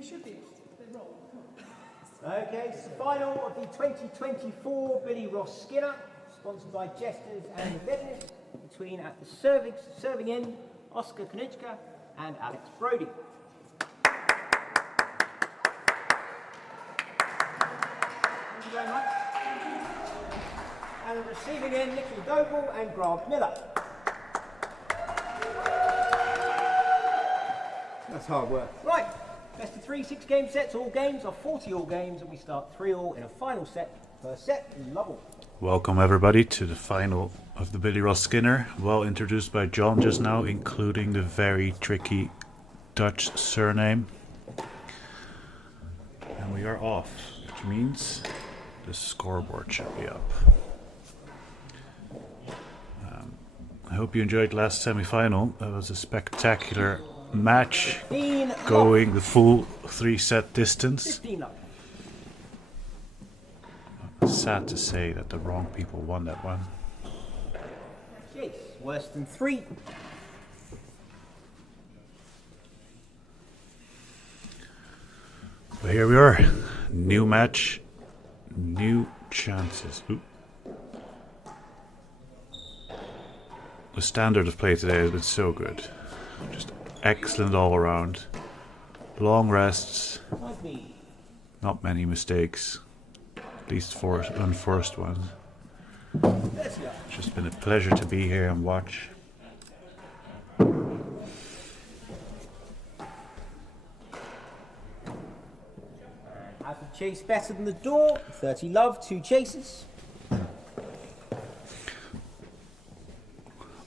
Okay, it's the final of the 2024 Billy Ross Skinner, sponsored by Jesters and the Business, between at the serving end, Oscar Knötschke and Alex Brodie. Thank you very much. And the receiving end, Nicola Doble and Grant Miller. That's hard work. Right, best of 3 6-game sets. All games are 40-all games, and we start 3-all in a final set. First set in Lovell. Welcome everybody to the final of the Billy Ross Skinner, well introduced by John just now, including the very tricky Dutch surname. And we are off, which means the scoreboard should be up. I hope you enjoyed last semi-final. That was a spectacular match, going the full 3-set distance. Sad to say that the wrong people won that one. Chase, worse than 3. But here we are. New match, new chances. Ooh. The standard of play today has been so good. Just excellent all around. Long rests. Not many mistakes. At least unforced ones. It's just been a pleasure to be here and watch. Has the chase better than the door? 30 love, 2 chases.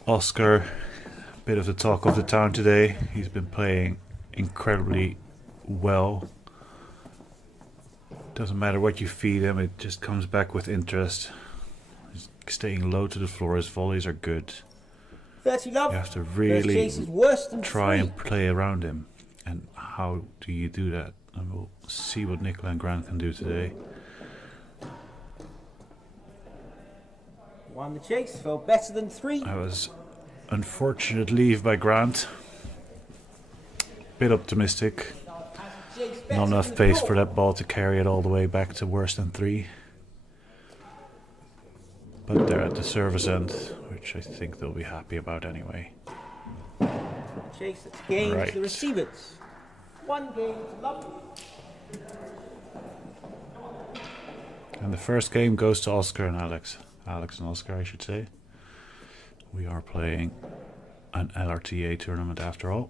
Oscar, bit of the talk of the town today. He's been playing incredibly well. Doesn't matter what you feed him, it just comes back with interest. He's staying low to the floor, his volleys are good. 30 love. You have to really try 3. and play around him. And how do you do that? And we'll see what Nicola and Grant can do today. Won the chase, fell better than 3. That was unfortunate leave by Grant. Bit optimistic. Not enough pace for that ball to carry it all the way back to worse than 3. But they're at the service end, which I think they'll be happy about anyway. Chase, that's game Right. to the receivers. 1 game to Lovely. And the first game goes to Oscar and Alex. Alex and Oscar, I should say. We are playing an LRTA tournament after all.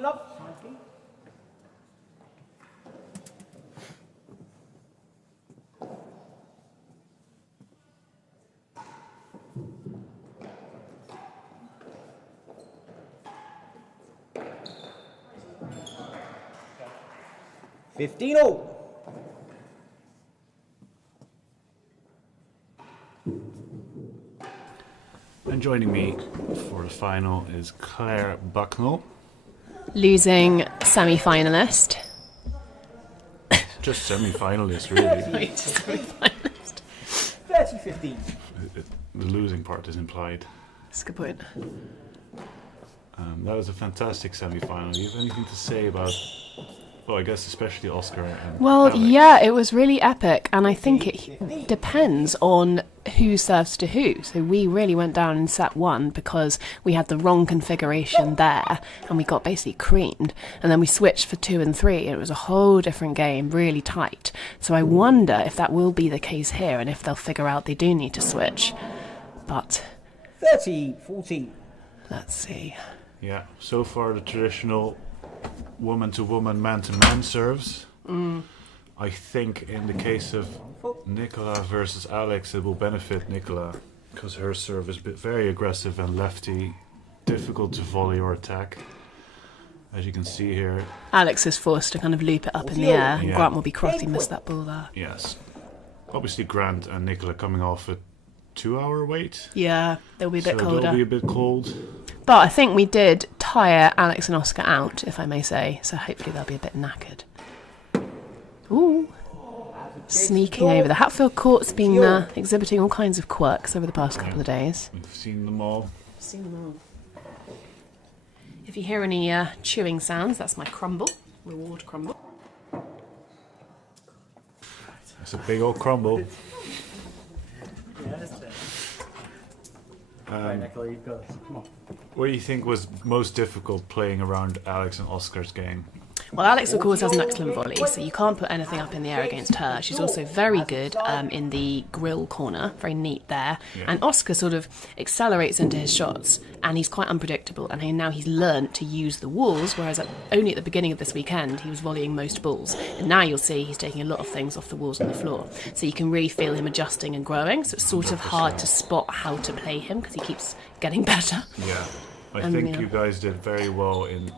Love. 15 all. And joining me for the final is Claire Bucknell. Losing semi-finalist. Just semi-finalist, really. Just semi-finalist. 30-15. The losing part is implied. That's a good point. That was a fantastic semi-final. Do you have anything to say about, well, I guess especially Oscar and Well, Alex? yeah, it was really epic, and I think it depends on who serves to who. So we really went down in set 1 because we had the wrong configuration there, and we got basically creamed. And then we switched for 2 and 3, and it was a whole different game, really tight. So I wonder if that will be the case here, and if they'll figure out they do need to switch. But 30-14. let's see. Yeah, so far the traditional woman-to-woman, man-to-man serves. I think in the case of Nicola versus Alex, it will benefit Nicola because her serve is very aggressive and lefty, difficult to volley or attack. As you can see here. Alex is forced to kind of loop it up in the air. Yeah. Grant will be cross, he missed that ball there. Yes. Obviously Grant and Nicola coming off a 2-hour wait. Yeah, they'll be a bit so colder. they'll be a bit cold. But I think we did tire Alex and Oscar out, if I may say, so hopefully they'll be a bit knackered. Ooh. Sneaking over. The Hatfield court's been exhibiting all kinds of quirks over the past couple of days. We've seen them all. If you hear any chewing sounds, that's my crumble. Reward crumble. It's a big old crumble. Nicola, you've got this. Come on. What do you think was most difficult playing around Alex and Oscar's game? Well, Alex, of course, has an excellent volley, so you can't put anything up in the air against her. She's also very good in the grill corner, very neat there. Yeah. And Oscar sort of accelerates into his shots, and he's quite unpredictable. And now he's learnt to use the walls, whereas only at the beginning of this weekend he was volleying most balls. And now you'll see he's taking a lot of things off the walls and the floor. So you can really feel him adjusting and growing, so it's sort of hard to spot how to play him because he keeps getting better. Yeah, I think you guys did very well in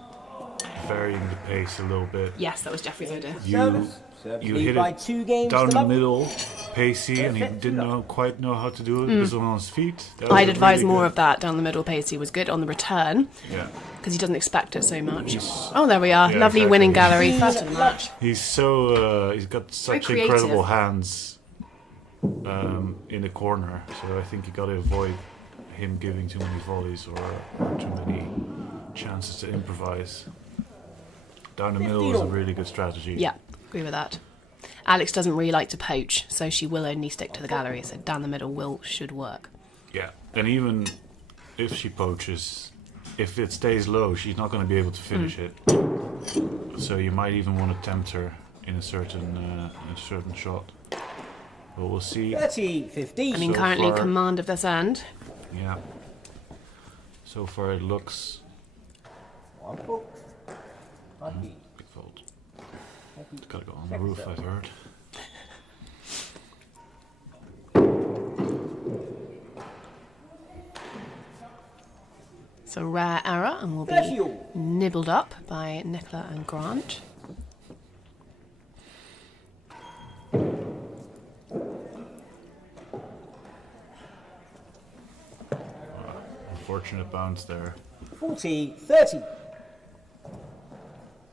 varying the pace a little bit. Yes, that was Jeffrey's idea. You hit it down the middle, pacey, and he didn't quite know how to do it because he was on his feet. I'd advise more of that. Down the middle pacey was good on the return. Yeah. Because he doesn't expect it so much. Oh, there we are. Yeah, Lovely exactly. winning gallery. First of the match. He's so he's got such Very incredible creative. hands in the corner. So I think you got to avoid him giving too many volleys or too many chances to improvise. Down the middle is a really good strategy. Yeah, agree with that. Alex doesn't really like to poach, so she will only stick to the gallery. So down the middle should work. Yeah, and even if she poaches, if it stays low, she's not going to be able to finish it. So you might even want to tempt her in a certain shot. But we'll see. 30-15. I mean, So currently far- command of this end. Yeah. So far it looks One fault. big fault. It's got to go on the roof, I've heard. It's a rare error and will be 30 all. nibbled up by Nicola and Grant. Unfortunate bounce there. 40-30.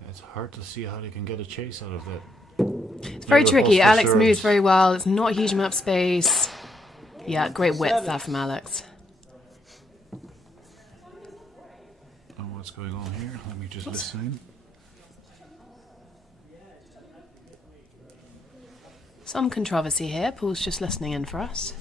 It's hard to see how they can get a chase out of it. It's very Yeah, tricky. Oscar Alex serves. moves very well. It's not a huge amount of space. Yeah, great width there from Alex. Oh, what's going on here? Let me just listen. Some controversy here. Paul's just listening in for us.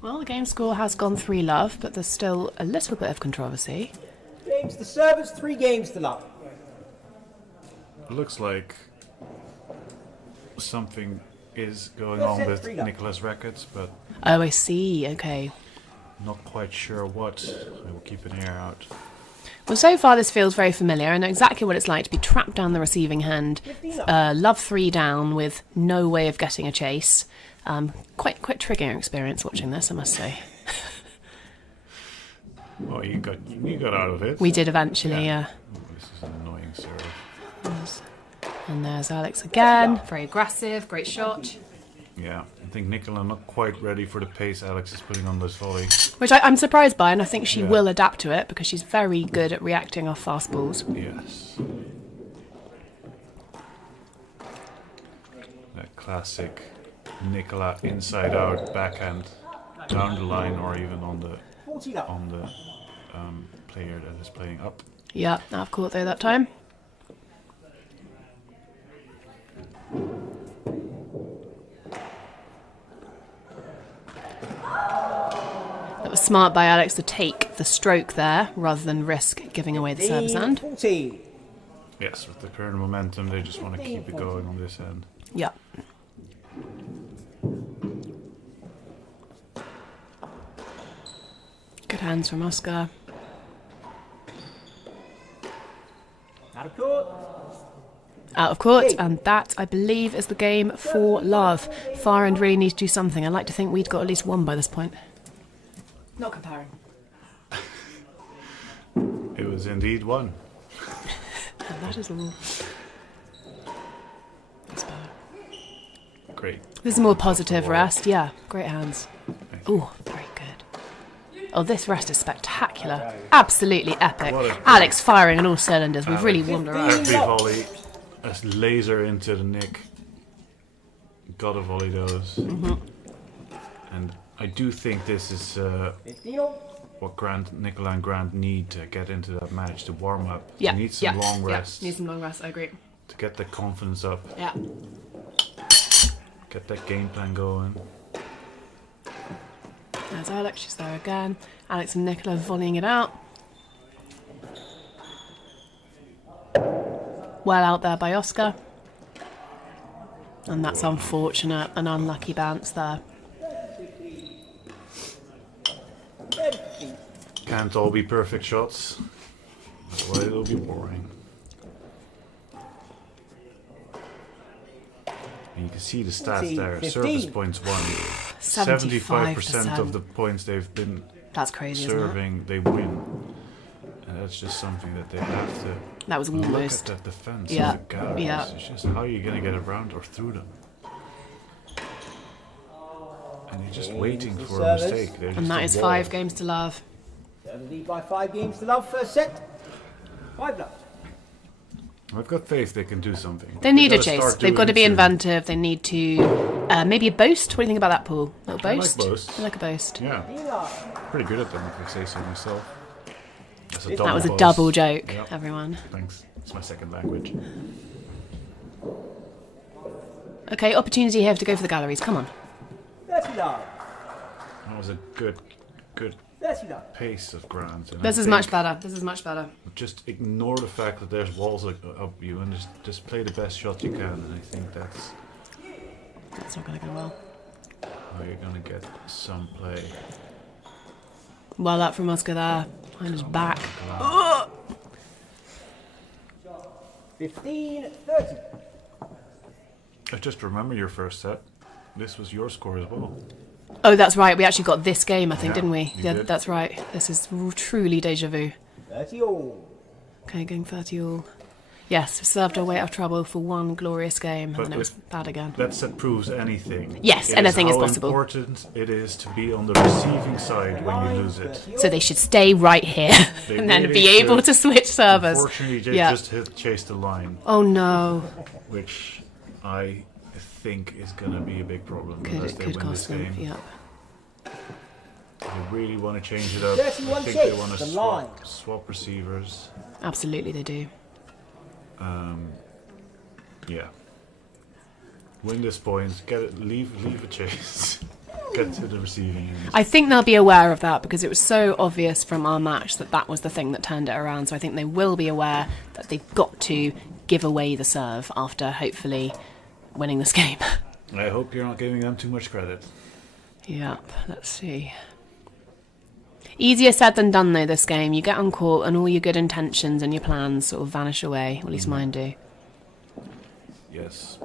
Well, the game score has gone 3-love, but there's still a little bit of controversy. Games to servers, 3 games to love. It looks like something is going on with Nicola's rackets, but Oh, I see. Okay. not quite sure what. I will keep an ear out. Well, so far this feels very familiar. I know exactly what it's like to be trapped down the receiving hand, love 3 down with no way of getting a chase. Quite triggering experience watching this, I must say. Oh, you got out of it. We did eventually, yeah. Oh, this is an annoying serve. And there's Alex again. Very aggressive, great shot. Yeah, I think Nicola not quite ready for the pace Alex is putting on this volley. Which I'm surprised by, and I think she Yeah. will adapt to it because she's very good at reacting off fast balls. Yes. That classic Nicola inside out backhand down the line or even on the 40 love. player that is playing up. Yeah, half court though that time. That was smart by Alex to take the stroke there rather than risk giving away the service end. 40. Yes, with the current momentum, they just want to keep it going on this end. Yeah. Good hands from Oscar. Out of court. Out of court, and that, I believe, is the game for love. Far End really needs to do something. I'd like to think we'd got at least one by this point. Not comparing. It was indeed one. And that is all. That's better. Great. This is a more positive rest. Yeah, great hands. Oh, very good. Oh, this rest is spectacular. Absolutely epic. What a- Alex firing on all cylinders. We've really won her out. Every volley, a laser into the nick. Gotta volley those. And I do think this is 15 all. what Nicola and Grant need to get into that match to warm up. Yeah, They need some yeah, long yeah. rests Need some long rest, I agree. to get the confidence up, Yeah. get that game plan going. There's Alex, she's there again. Alex and Nicola volleying it out. Well out there by Oscar. And that's unfortunate, an unlucky bounce there. Can't all be perfect shots. That's why it'll be boring. And you can see the stats there. 15. Service points won. 75% of the points they've been That's crazy, isn't it? serving, they win. And that's just something that they have to That was look almost. at that defense Yeah, of the galleries. yeah. It's just how are you going to get around or through them? And you're just waiting for a mistake. They're And just that a is wall. 5 games to love. Serve lead by 5 games to love. First set. 5 love. I've got faith they can do something. They need a gotta chase. start They've got to doing be it soon. inventive. They need to maybe a boast. What do you think about that, Paul? A little I like boast? boasts. I like a boast. Yeah, 15 love. pretty good at them if I say so myself. That's a That was a boast. double joke, Yep. everyone. Thanks. It's my second language. Okay, opportunity here to go for the galleries. Come on. 30 love. That was a good 30 love. pace of Grant. And This I is think much better. This is much better. Just ignore the fact that there's walls up you and just play the best shot you can. And I think that's That's not going to go well. how you're going to get some play. Well up from Oscar there. Behind his back. 15 30. Just remember your first set. This was your score as well. Oh, that's right. We actually got this game, I think, Yeah, didn't we? you Yeah, did. that's right. This is truly deja vu. 30 all. Okay, going 30 all. Yes, we served our way out of trouble for one glorious game, But and then it was if bad again. That set proves anything. Yes, It anything is how possible. important it is to be on the receiving side when you lose it. So they should stay right here They and then really be able should. to switch servers. Unfortunately, they Yeah. just chased the line, Oh no. which I think is going to be a big problem unless Could they could win this cost them. game. Yep. They really want to change it up. 31 I think they chase, want to the line. swap receivers. Absolutely they do. Yeah. Win this point. Get it. Leave a chase. Get to the receiving end. I think they'll be aware of that because it was so obvious from our match that that was the thing that turned it around. So I think they will be aware that they've got to give away the serve after hopefully winning this game. I hope you're not giving them too much credit. Yep, let's see. Easier said than done though, this game. You get on court and all your good intentions and your plans sort of vanish away. Or at least mine do. Yes.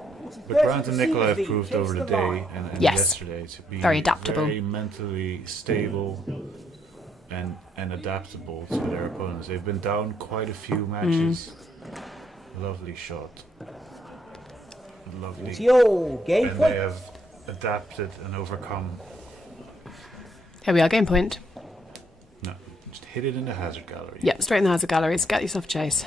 But Grant and Nicola have proved over the day and Yes. yesterday to be Very adaptable. very mentally stable and adaptable to their opponents. They've been down quite a few matches. Lovely shot. Lovely. 40 all. Game And point. they have adapted and overcome. Here we are, game point. No, just hit it in the hazard gallery. Yep, straight in the hazard galleries. Get yourself a chase.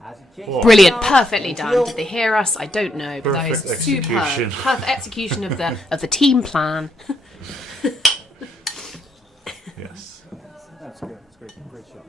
Hazard chase. Oh. Brilliant, perfectly done. Did they hear us? I don't know, but that is Perfect superb. execution. Perfect execution of the team plan. Yes. That's good. That's great. Great shot.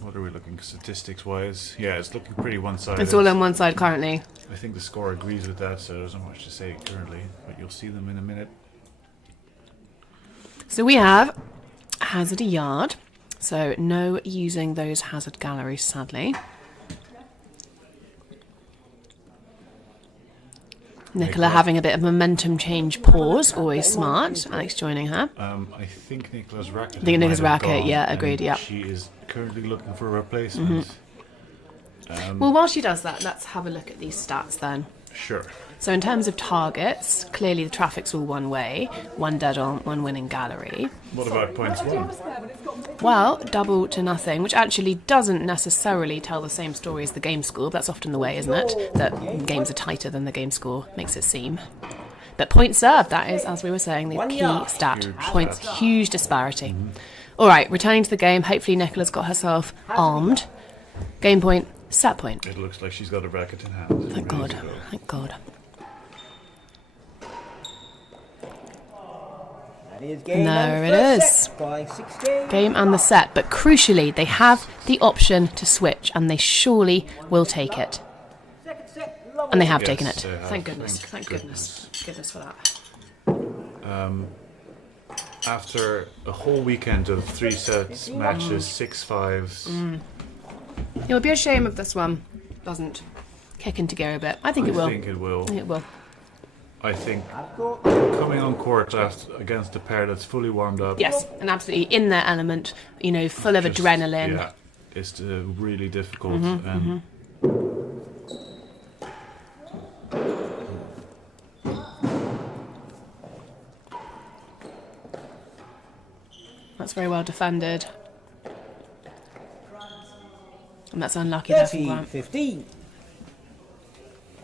What are we looking statistics wise? Yeah, it's looking pretty one-sided. It's all on one side currently. I think the score agrees with that, so there's not much to say currently, but you'll see them in a minute. So we have hazard a yard. So no using those hazard galleries, sadly. Nicola having a bit of momentum change pause, always smart. Alex joining her. I think Nicola's racket. I think might Nicola's have racket, gone, yeah, and agreed, yeah. She is currently looking for a replacement. Well, while she does that, let's have a look at these stats then. Sure. So in terms of targets, clearly the traffic's all one way, one dead on, one winning gallery. What about points won? Well, double to nothing, which actually doesn't necessarily tell the same story as the game score. That's often the way, isn't it? That games are tighter than the game score makes it seem. But points served, that is, as we were saying, the key stat. Points, huge disparity. All right, returning to the game, hopefully Nicola's got herself armed. Game point, set point. It looks like she's got a racket in hand. Thank God, thank God. And there it is. Game and the set. But crucially, they have the option to switch, and they surely will take it. And they have taken it. Thank goodness. Thank goodness. Goodness for that. After a whole weekend of 3 sets, matches, 6-5s. It would be a shame if this one doesn't kick into gear a bit. I think it will. I think it will. I think it will. I think coming on court against a pair that's fully warmed up. Yes, and absolutely in their element, you know, full of adrenaline. Yeah, it's really difficult. And That's very well defended. And that's unlucky there from Grant. 15.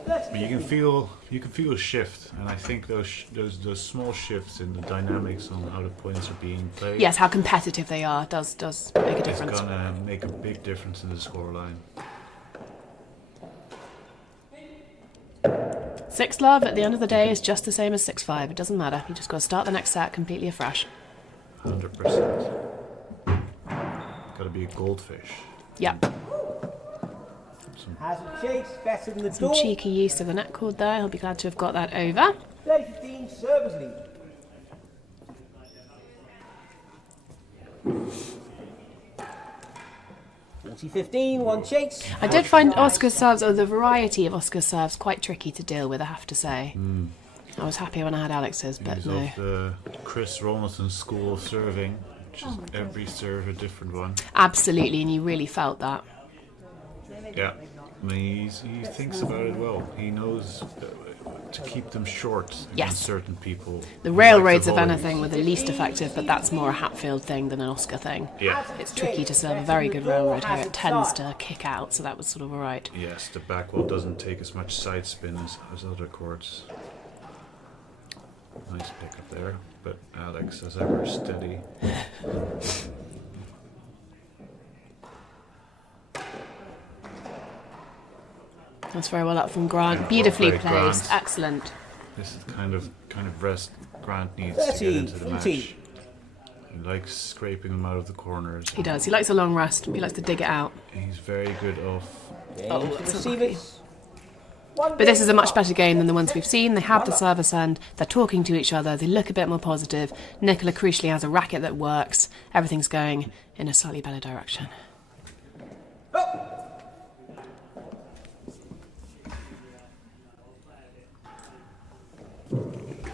But you can feel a shift, and I think those small shifts in the dynamics on how the points are being played. Yes, how competitive they are does make a difference. It's gonna make a big difference in the scoreline. 6-love at the end of the day is just the same as 6-5. It doesn't matter. You just got to start the next set completely afresh. 100%. Gotta be a goldfish. Yeah. Has a chase, better than the Some door. cheeky use of the net cord there. He'll be glad to have got that over. 15 servers lead. $40-15, one chase. I did find Oscar's serves, or the variety of Oscar's serves, quite tricky to deal with, I have to say. I was happy when I had Alex's, but He's no. of the Chris Ronaldson school of serving, which is every serve a different one. Absolutely, and you really felt that. Yeah, I mean, he thinks about it well. He knows to keep them short against Yes. certain people. The who railroads, like if to volley. anything, were the least effective, but that's more a Hatfield thing than an Oscar thing. Yeah. It's tricky to serve a very good railroad here. It tends to kick out, so that was sort of alright. Yes, the back wall doesn't take as much side spin as other courts. Nice pick up there, but Alex, as ever, steady. That's very well up from Grant. Beautifully Well played, placed. Grant. Excellent. This is the kind of rest Grant needs to get into the match. 30-40. He likes scraping them out of the corners. He does. He likes a long rest. He likes to dig it out. He's very good off. Oh, Game to that's receivers. But this is a much better game than the ones we've seen. They have the service end. They're talking to each other. They look a bit more positive. Nicola crucially has a racket that works. Everything's going in a slightly better direction.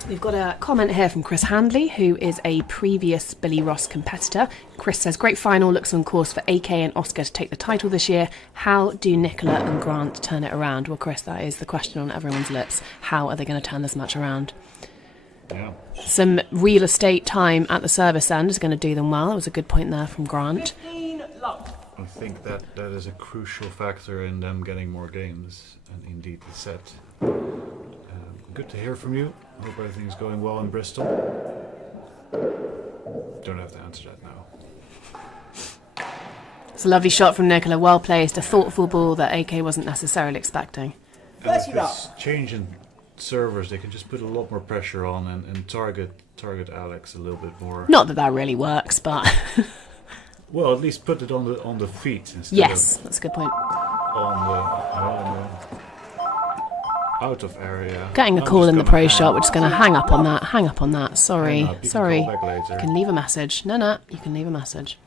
We've got a comment here from Chris Handley, who is a previous Billy Ross competitor. Chris says, great final, looks on course for AK and Oscar to take the title this year. How do Nicola and Grant turn it around? Well, Chris, that is the question on everyone's lips. How are they going to turn this match around? Yeah. Some real estate time at the service end is going to do them well. That was a good point there from Grant. 15 love. I think that is a crucial factor in them getting more games, and indeed the set. Good to hear from you. Hope everything's going well in Bristol. Don't have to answer that now. It's a lovely shot from Nicola, well placed, a thoughtful ball that AK wasn't necessarily expecting. And with this change in servers, they can just put a lot more pressure on and target Alex a little bit more. Not that that really works, but Well, at least put it on the feet instead yes, that's a good point. of on the out of area. Getting a I'm call just in the gonna pro hang shot, we're just going to hang up on that. Hang up on that. Sorry, Hang up, you can sorry. call back later. You can leave a message. No, you can leave a message.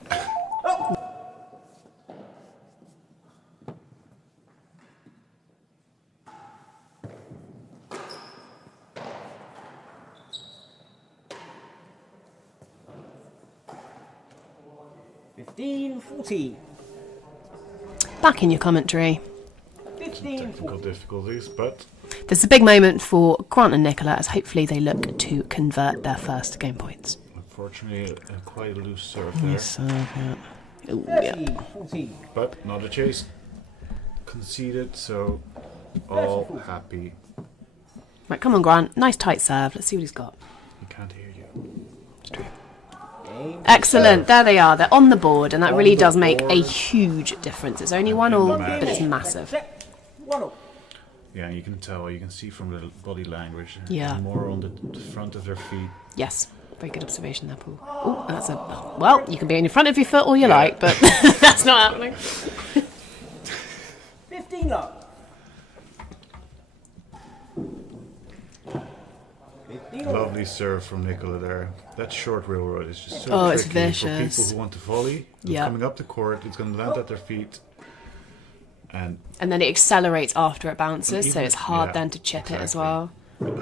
$15-14. Back in your commentary. Technical difficulties, but This is a big moment for Grant and Nicola, as hopefully they look to convert their first game points. Unfortunately, quite a loose serve there. Yes, yeah. Ooh, 30, yeah. 40. But not a chase. Conceded, so all happy. Right, come on, Grant. Nice tight serve. Let's see what he's got. He can't hear you. It's true. Game. Excellent. There they are. They're on the board, and that really does make a huge difference. It's only 1-1, match. but it's massive. Set. 1-1. Yeah, you can tell. You can see from the body language. Yeah. They're more on the front of their feet. Yes. Very good observation there, Paul. Oh, that's a... Well, you can be in front of your foot all you like, but that's not happening. 15 love. 15 love. Lovely serve from Nicola there. That short railroad is just so Oh, it's tricky for vicious. people who want to volley. It's Yeah. coming up the court. It's going to land at their feet. And And then it accelerates after it bounces, so Even- it's hard yeah, then to chip it as exactly. well.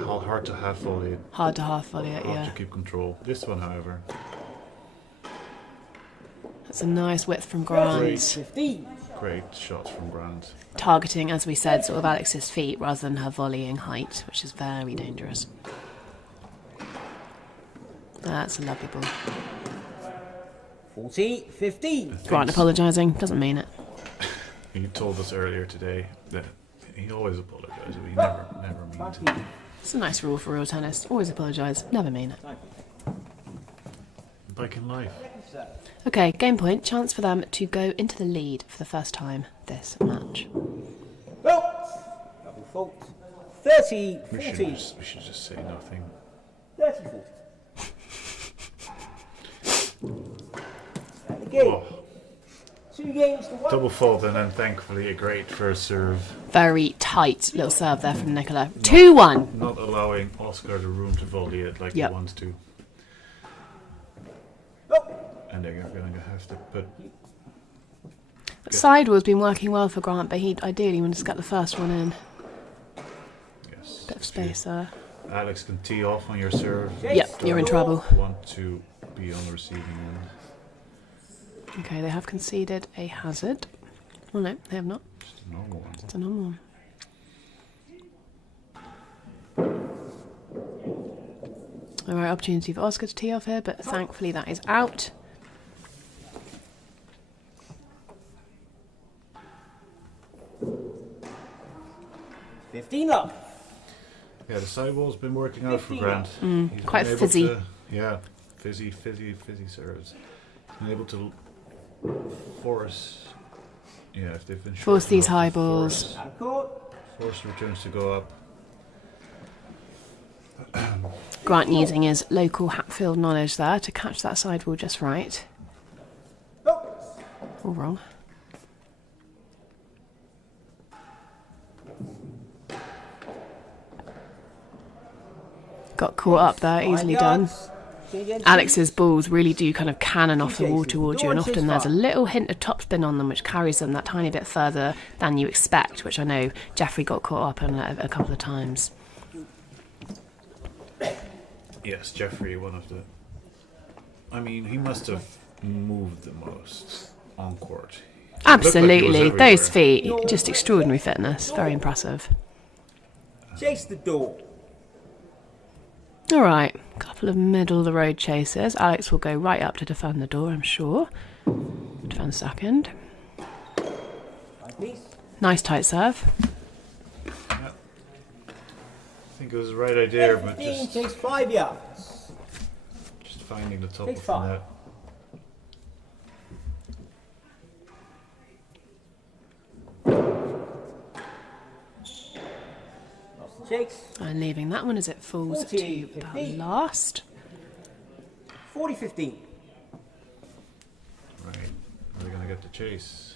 how hard to half volley it. Hard to half volley it, Hard yeah. to keep control. This one, however, That's a nice width from 30, Grant. 15. great shots from Grant. Targeting, as we said, sort of Alex's feet rather than her volleying height, which is very dangerous. That's a lovely ball. 40, 15. Grant apologising, doesn't mean it. He told us earlier today that he always apologizes, but he never means it. It's a nice rule for real tennis. Always apologise, never mean it. Like in life. Okay, game point. Chance for them to go into the lead for the first time this match. Well, double fault. 30, We 40. should just say nothing. 30, 40. And the game. Oh, 2 games to 1. double fault and then thankfully a great first serve. Very tight little serve there from Nicola. 2-1. Not allowing Oscar the room to volley it like Yep. he wants to. Oh, And they're going to have to put... Sidewall's been working well for Grant, but he ideally wants to get the first one in. Yes. Bit of if space there. Alex can tee off on your serve. Yep, you're in trouble. Want to be on the receiving end. Okay, they have conceded a hazard. Oh no, they have not. Just a normal one. It's a normal one. Alright, opportunity for Oscar to tee off here, but thankfully that is out. $15 love. Yeah, the sidewall's been working out for 15. Grant. He's quite been able fizzy. Yeah, fizzy serves. He's been able to force... Yeah, if they've been Force short these enough, high to balls. Out of court. Force returns to go up. Grant using his local Hatfield knowledge there to catch that sidewall just right. Oh, All wrong. Got caught up there, easily 5 done. yards. Change entry. Alex's balls really do kind of cannon off the wall towards you, and often there's a little hint of topspin on them which carries them that tiny bit further than you expect, which I know Jeffrey got caught up on a couple of times. Yes, Jeffrey, one of the... I mean, he must have moved the most on court. Absolutely, everywhere. those feet, just extraordinary fitness, very impressive. Chase the door. All right, couple of middle of the road chases. Alex will go right up to defend the door, I'm sure. Defend second. 5 piece. Nice tight serve. I think it was the right idea, but 15, just chase 5 yards. finding the top Take of the 5. net. Lost the chase. And leaving that one as it falls 40, to that 15. last. 40, 15. Right. Are they going to get the chase?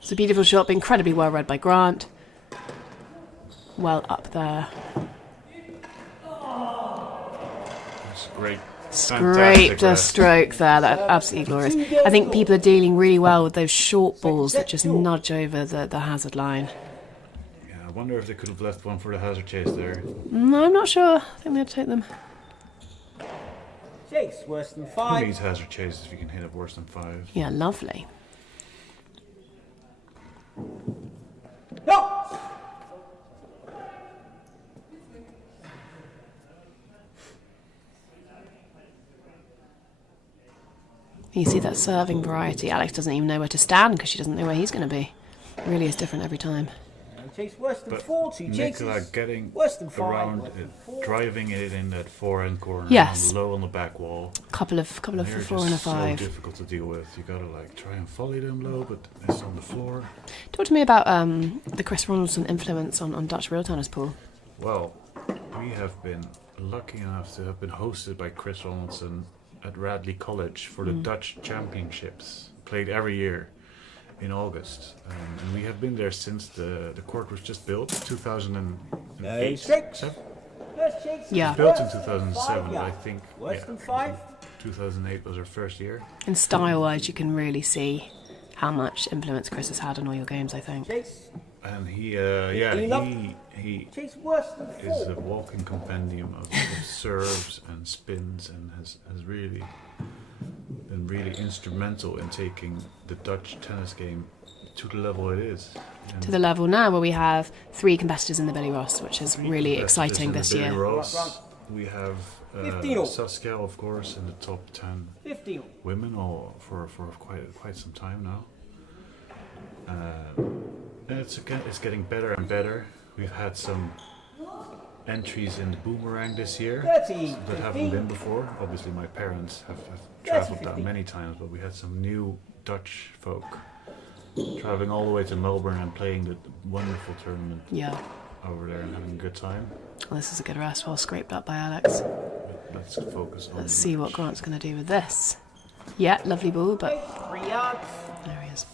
It's a beautiful shot, incredibly well read by Grant. Well up there. That's great. Scraped a rest. stroke there. That's absolutely glorious. I think people are dealing really well with those short balls that just nudge over the hazard line. Yeah, I wonder if they could have left one for the hazard chase there. No, I'm not sure. I think they had to take them. Chase worse than Who 5. needs hazard chases if you can hit it worse than 5? Yeah, lovely. You see that serving variety. Alex doesn't even know where to stand because she doesn't know where he's going to be. It really is different every time. Chase worse than But 4, 2 Nicola chases. getting Worse than 5. around worse than it, 4. driving it in that forehand corner, Yes. low on the back wall. Couple of They're a 4 and a just 5. so difficult to deal with. You gotta like try and volley them low, but it's on the floor. Talk to me about the Chris Ronaldson influence on Dutch real tennis, Paul. Well, we have been lucky enough to have been hosted by Chris Ronaldson at Radley College for the Dutch Championships, played every year in August. And we have been there since the court was just built, 2008. Six. Seven? First chase. Yeah. Built in Worse than 2007, 5, but I yeah. think Worse than 5. 2008 was our first year. And style-wise, you can really see how much influence Chris has had on all your games, I think. Chase. And he Chase worse than 4. is a walking compendium of serves and spins, and has really been really instrumental in taking the Dutch tennis game to the level it is. And To the level now where we have 3 competitors in the Billy Ross, which is really competitors exciting in the this Billy year. Ross. We have 15. Saskia, of course, in the top 10 15. women, or for quite some time now. And it's getting better and better. We've had some entries in the boomerang this year 30. that haven't been before. Obviously, my parents have travelled down many times, but we had some new Dutch folk travelling all the way to Melbourne and playing the wonderful tournament Yeah. over there and having a good time. Well, this is a good rest, well scraped up by Alex. Let's focus on. Let's see what Grant's going to do with this. Yeah, lovely ball, but 3 yards. there he is.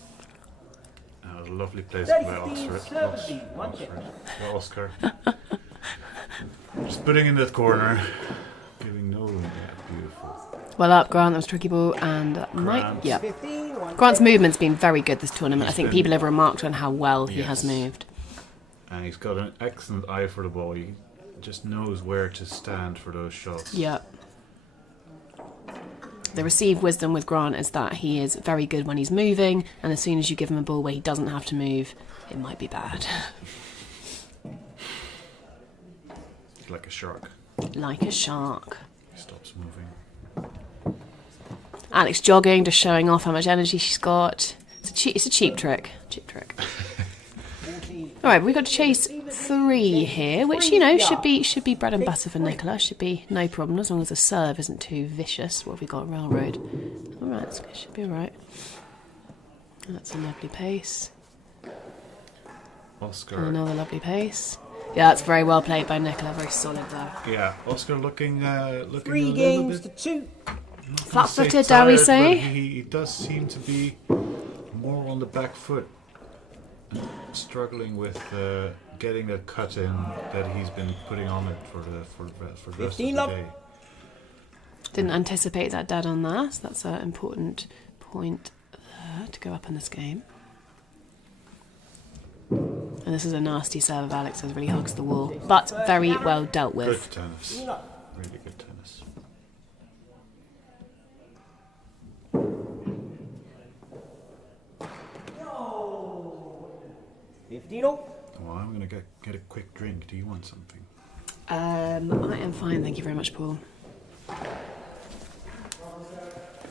A lovely place 30, by 15, Oxford. 17, one chip. Oscar. Just putting in that corner, giving no room. Yeah, beautiful. Well up, Grant. That was a tricky ball, and that might. Grant. Yeah. 15. 1 Grant's chip. movement's been very good this tournament. I think been- people have remarked on how well he has Yes. moved. And he's got an excellent eye for the ball. He just knows where to stand for those shots. Yeah. The received wisdom with Grant is that he is very good when he's moving, and as soon as you give him a ball where he doesn't have to move, it might be bad. He's like a shark. Like a shark. He stops moving. Alex jogging, just showing off how much energy she's got. It's a cheap trick. Cheap trick. 14. All right, we've got to chase 3 here, which should be bread and butter for Nicola. Should be no problem as long as the serve isn't too vicious. What have we got? Railroad. All right, it should be all right. That's a lovely pace. Oscar. And another lovely pace. Yeah, that's very well played by Nicola. Very solid there. Yeah, Oscar looking 3 a little games bit to 2. Flat-footed, dare we tired, say? but he does seem to be more on the back foot, struggling with getting that cut in that he's been putting on it for the rest of 15 the love. day. Didn't anticipate that dead on that. So that's an important point there to go up in this game. And this is a nasty serve of Alex's, really hugs the wall. But very well dealt Good with. tennis. Really good tennis. Well, Well, I'm going to get a quick drink. Do you want something? I am fine, thank you very much, Paul.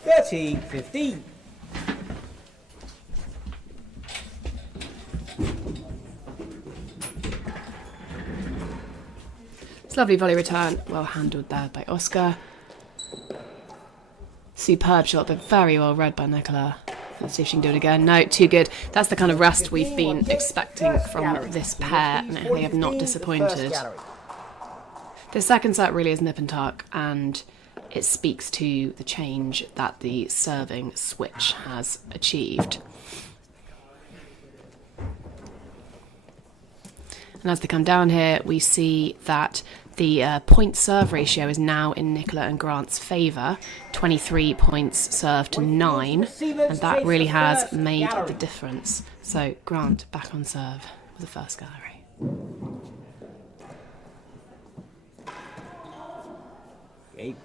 30, 15. It's a lovely volley return, well handled there by Oscar. Superb shot, but very well read by Nicola. Let's see if she can do it again. No, too good. That's the kind of rest we've been expecting from this pair, and they have not disappointed. The second set really is nip and tuck, and it speaks to the change that the serving switch has achieved. And as they come down here, we see that the point serve ratio is now in Nicola and Grant's favour, 23 points served to 9, and that really has made the difference. So Grant back on serve with the first gallery. Okay.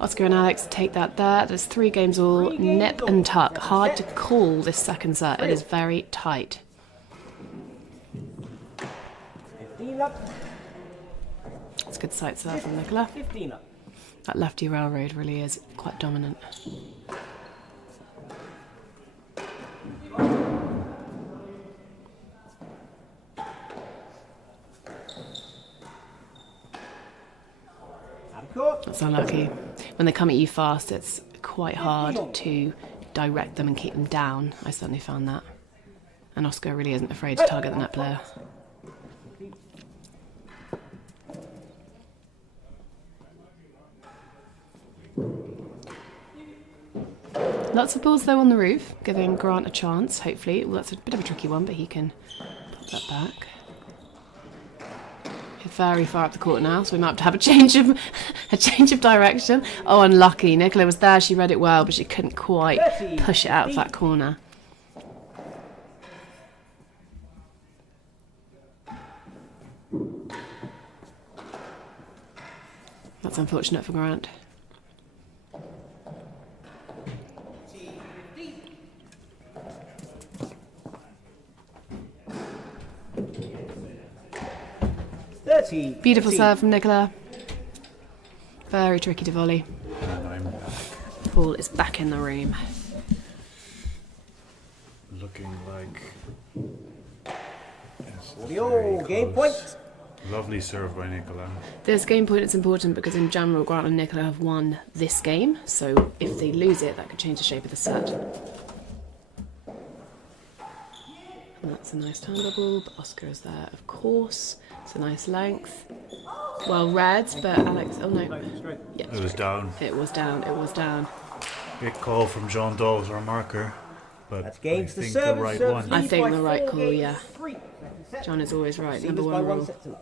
Oscar and Alex take that there. There's 3 games all, nip and tuck. Hard to call this second set. It is very tight. 15 up. It's a good sight serve from Nicola. 15 up. That lefty railroad really is quite dominant. That's unlucky. When they come at you fast, it's quite hard to direct them and keep them down. I certainly found that. And Oscar really isn't afraid to target the net player. Lots of balls though on the roof, giving Grant a chance, hopefully. Well, that's a bit of a tricky one, but he can pop that back. He's very far up the court now, so we might have to have a change of direction. Oh, unlucky. Nicola was there, she read it well, but she couldn't quite push it out of that corner. That's unfortunate for Grant. Beautiful serve from Nicola. Very tricky to volley. The ball is back in the room. Looking like... Yes, Game point. Lovely serve by Nicola. This game point is important because in general Grant and Nicola have won this game, so if they lose it that could change the shape of the set. And that's a nice turn double, but Oscar is there of course. It's a nice length. Well read, but Alex... Oh no. Yeah, It was down. It was down, it was down. Big call from John Dawes, our marker. But That's I games the think serve. the right Serve one. I think by the right 4 call, games yeah. to 3. John is always right, Seamers number by one 1 rule. set to love.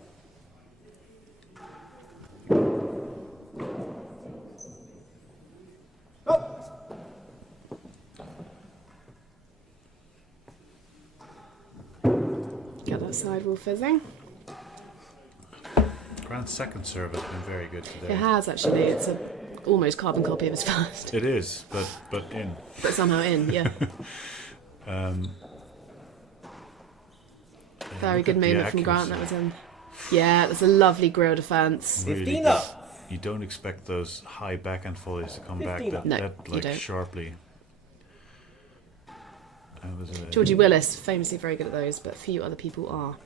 Get that sidewall fizzing. Grant's second serve has been very good today. It has actually, it's a almost carbon copy of his first. It is, but in. But somehow in, yeah. Very Look good at the movement from Grant, accuracy. that was in. Yeah, that's a lovely grill defence. Really 15 good. up. You don't expect those high backhand volleys to come back 15 up. that, No, that you like don't. sharply. That was a, Georgie Willis, famously very good at those, but few other people are.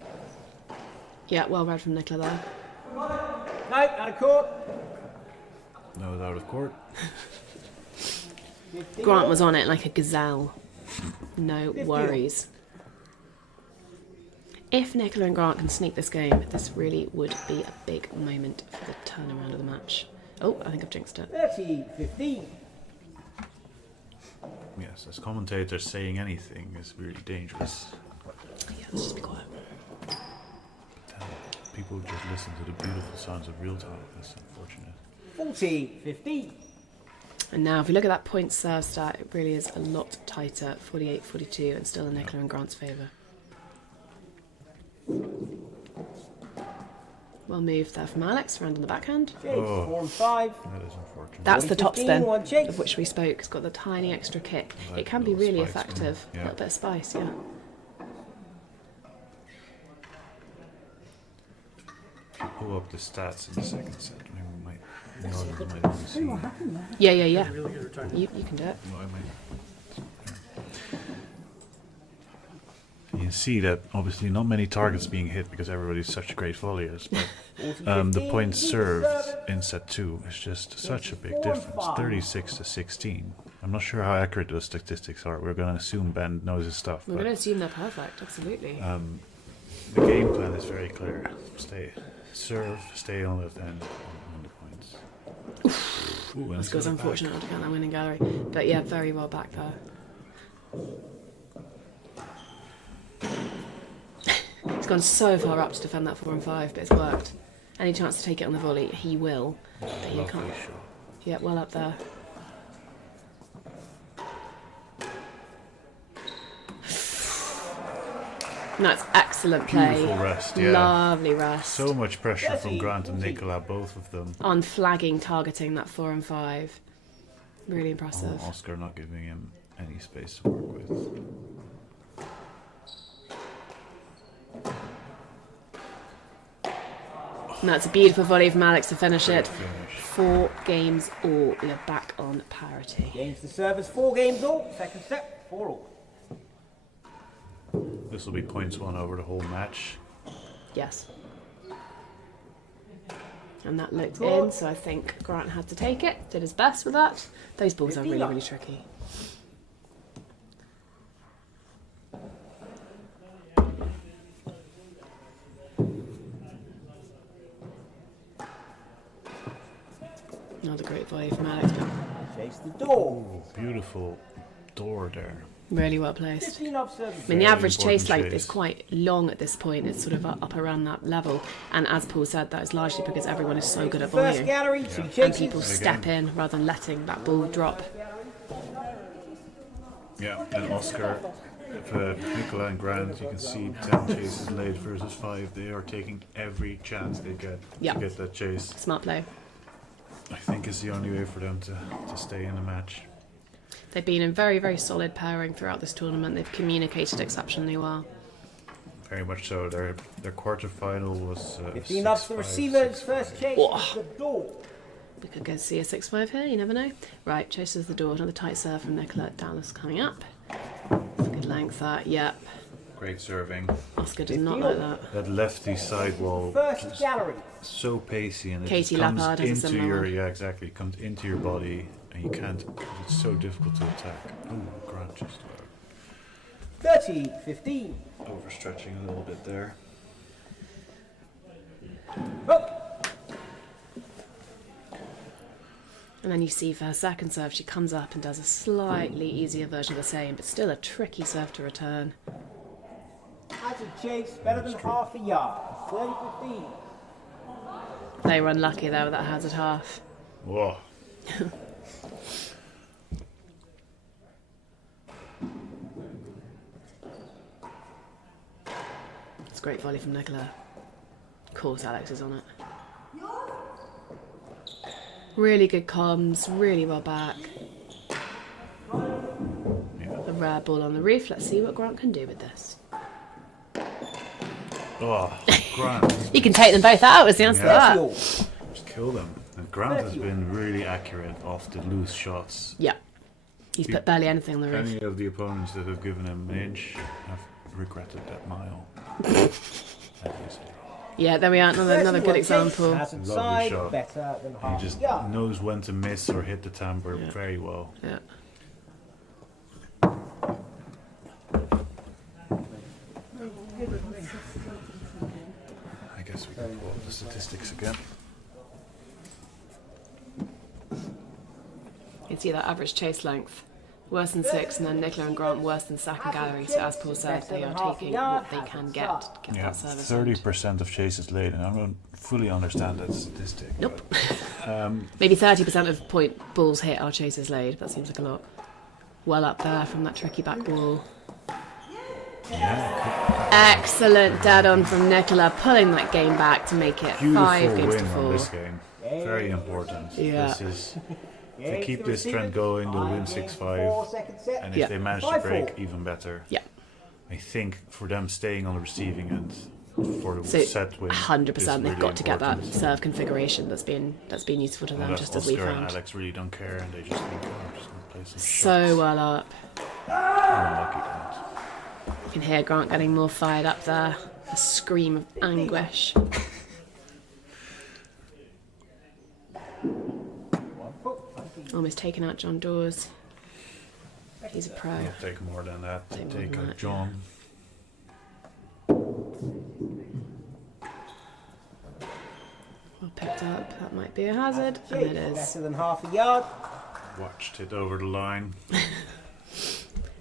Yeah, well read from Nicola there. No, out of court. no, it was out of court. Grant was on it like a gazelle. No worries. If Nicola and Grant can sneak this game, this really would be a big moment for the turnaround of the match. Oh, I think I've jinxed it. 30-15. Yes, as commentators, saying anything is really dangerous. Yeah, let's just be quiet. People just listen to the beautiful sounds of real time. That's unfortunate. 40-15. And now, if we look at that point serve stat, it really is a lot tighter. 48-42, and still in Nicola and Grant's favour. Well moved there from Alex, round on the backhand. Chase, 4 and 5. That is unfortunate. That's the top 15, spin, one chase. of which we spoke. It's got the tiny extra kick. Like It can be little really spice, effective. yeah. A little bit of spice, yeah. If you pull up the stats in the second set, maybe we might. No, we might only see. Yeah. You can do it. Well, I might. You can see that obviously not many targets being hit because everybody's such great volleyers, but the points served in set 2 is just such a big difference, 36-16. I'm not sure how accurate those statistics are. We're going to assume Ben knows his stuff. We're but going to assume they're perfect, absolutely. the game plan is very clear. Serve, stay on left hand on the points. Ooh, This was unfortunate not to count that winning gallery. But yeah, very well back there. He's gone so far up to defend that 4 and 5, but it's worked. Any chance to take it on the volley, he will. But he Lovely can't. shot. Yeah, well up there. And that's excellent play. Beautiful rest, yeah. Lovely rest. So much pressure from Grant and Nicola, both of them. On flagging, targeting that 4 and 5. Really impressive. Oh, Oscar not giving him any space to work with. And that's a beautiful volley from Alex to finish Great it. finish. 4 games all. We are back on parity. Games the servers, 4 games all. Second set, 4 all. This will be points won over the whole match. Yes. And that looked in, so I think Grant had to take it. Did his best with that. Those balls are really, really tricky. Another great volley from Alex. Chase the door. Oh, beautiful door there. Really well placed. 15 love service. I mean, the Very average chase important length is chase. quite long at this point. It's sort of up around that level. And as Paul said, that is largely because everyone is so good at First volume. gallery, 2 And chases. people step in rather than letting that ball drop. Yeah, and Oscar, Nicola and Grant, you can see 10 chases laid versus 5. They are taking every chance they get Yeah. to get that chase. Smart play. I think it's the only way for them to stay in the match. They've been in very, very solid pairing throughout this tournament. They've communicated exceptionally well. Very much so. Their quarterfinal was 15 loves the 6-5, receivers. 6-5. First chase, Oh. the door. We could go see a 6-5 here, you never know. Right, chases the door. Another tight serve from Nicola. Dallas coming up. Good length that, yep. Great serving. Oscar did not like that. That lefty sidewall First gallery. so pacey and it Katie just comes Lappard has a into similar your one. yeah exactly it comes into your body and you can't. It's so difficult to attack. Oh, Grant just 30-15. overstretching a little bit there. Oh. And then you see for her second serve, she comes up and does a slightly easier version of the same, but still a tricky serve to return. Hazard chase, better than half a yard. 30-15. They were unlucky there with that hazard half. Whoa. It's a great volley from Nicola. Of course Alex is on it. Really good comms, really well back. A rare ball on the reef. Let's see what Grant can do with this. Oh, Grant. You can take them both out, is the answer to Yeah. that. Just kill them. And Grant has been really accurate off the loose shots. Yeah. He's put barely anything on the Any reef. of the opponents that have given him an inch have regretted that mile. Obviously. Yeah, there we are. Another good example. Hazard Lovely side, shot. better than He half just a yard. knows when to miss or hit the timbre Yeah. very well. Yeah. I guess we can pull up the statistics again. You can see that average chase length. Worse than 6, and then Nicola and Grant worse than second gallery. So as Paul said, they are taking what they can get to get Yeah, that service. 30% of chases laid, and I don't fully understand that statistic. Nope. but, Maybe 30% of point balls hit are chases laid. That seems like a lot. Well up there from that tricky back wall. yeah, Excellent dead on from Nicola, pulling that game back to make it beautiful 5 games to win on 4. this game. Very important. Yeah. This is Yeah, to keep this trend going. They'll win 6-5, Second set. and if Yeah. they manage to 5-4. break, even better. Yeah. I think for them staying on the receiving end for the So set win, 100% is they've really got to get that important. serve configuration that's been useful to them, Unless just as we Oscar and found. Alex really don't care, and they just think, oh, I'm just going to play some So shots. well up. Unlucky Grant. You can hear Grant getting more fired up there. A scream of anguish. Almost taken out John Dawes. He's a pro. I'll take more than that. Take more Take than out that, John. Well picked up. That might be a hazard. And it is. Better than half a yard. Watched it over the line.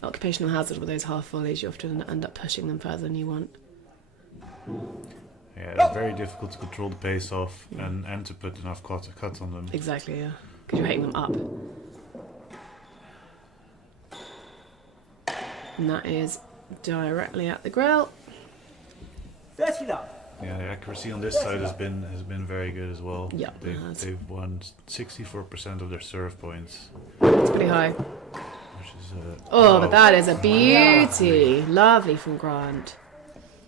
Occupational hazard with those half volleys. You often end up pushing them further than you want. Yeah, it's very difficult to control the pace off and to put enough cut on them. Exactly, yeah. Because you're hitting them up. And that is directly at the grill. 30 love. Yeah, the accuracy on this side has been very good as well. Yeah, it has. They've won 64% of their serve points, It's pretty high. which is Oh, but that is a beauty. Lovely from Grant.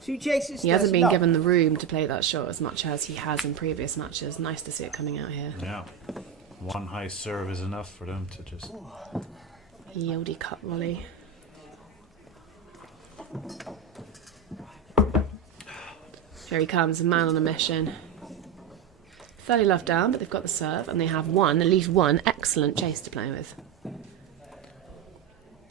2 chases. He hasn't 30 been love. given the room to play that shot as much as he has in previous matches. Nice to see it coming out here. Yeah. One high serve is enough for them to just... Yieldy cut volley. Here he comes, a man on a mission. 30 love down, but they've got the serve, and they have at least one excellent chase to play with.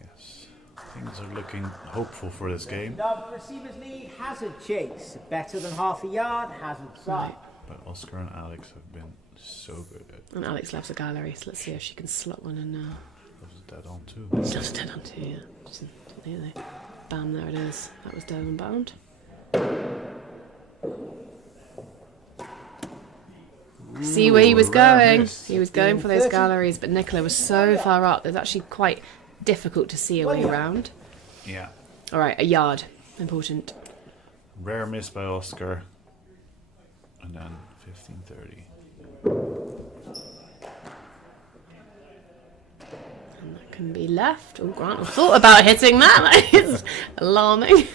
Yes. Things are looking hopeful for this game. Dub receivers lead, Hazard chase. Better than half a yard, Hazard side. But Oscar and Alex have been so good at... And Alex loves a gallery, so let's see if she can slot one in now. Was dead on too. She loves dead on too, yeah. Just didn't hear they. Bam, there it is. That was dead and bound. See where he was going. He was going for those galleries, but Nicola was so far up. It's actually quite difficult to see a way around. Yeah. All right, a yard. Important. Rare miss by Oscar. And then 15-30. And that can be left. Oh, Grant, I thought about hitting that. It's alarming.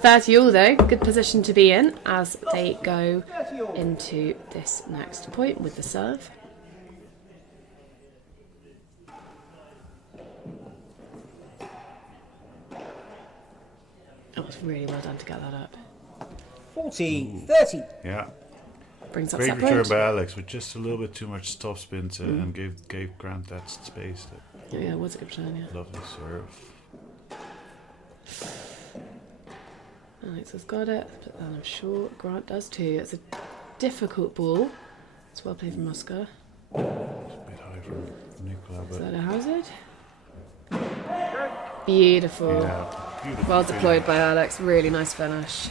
30 all though, good position to be in as they go into this next point with the serve. That was really well done to get that up. 40, 30. Yeah. Brings up Great set return point. by Alex with just a little bit too much top spin to, and gave Grant that space. That Yeah, it was a good return, yeah. lovely serve. Alex has got it, but then I'm sure Grant does too. It's a difficult ball. It's well played from Oscar. It's a bit high from Nicola, Is but that a hazard? Beautiful. yeah, beautiful. Well deployed by Alex. Really nice finish.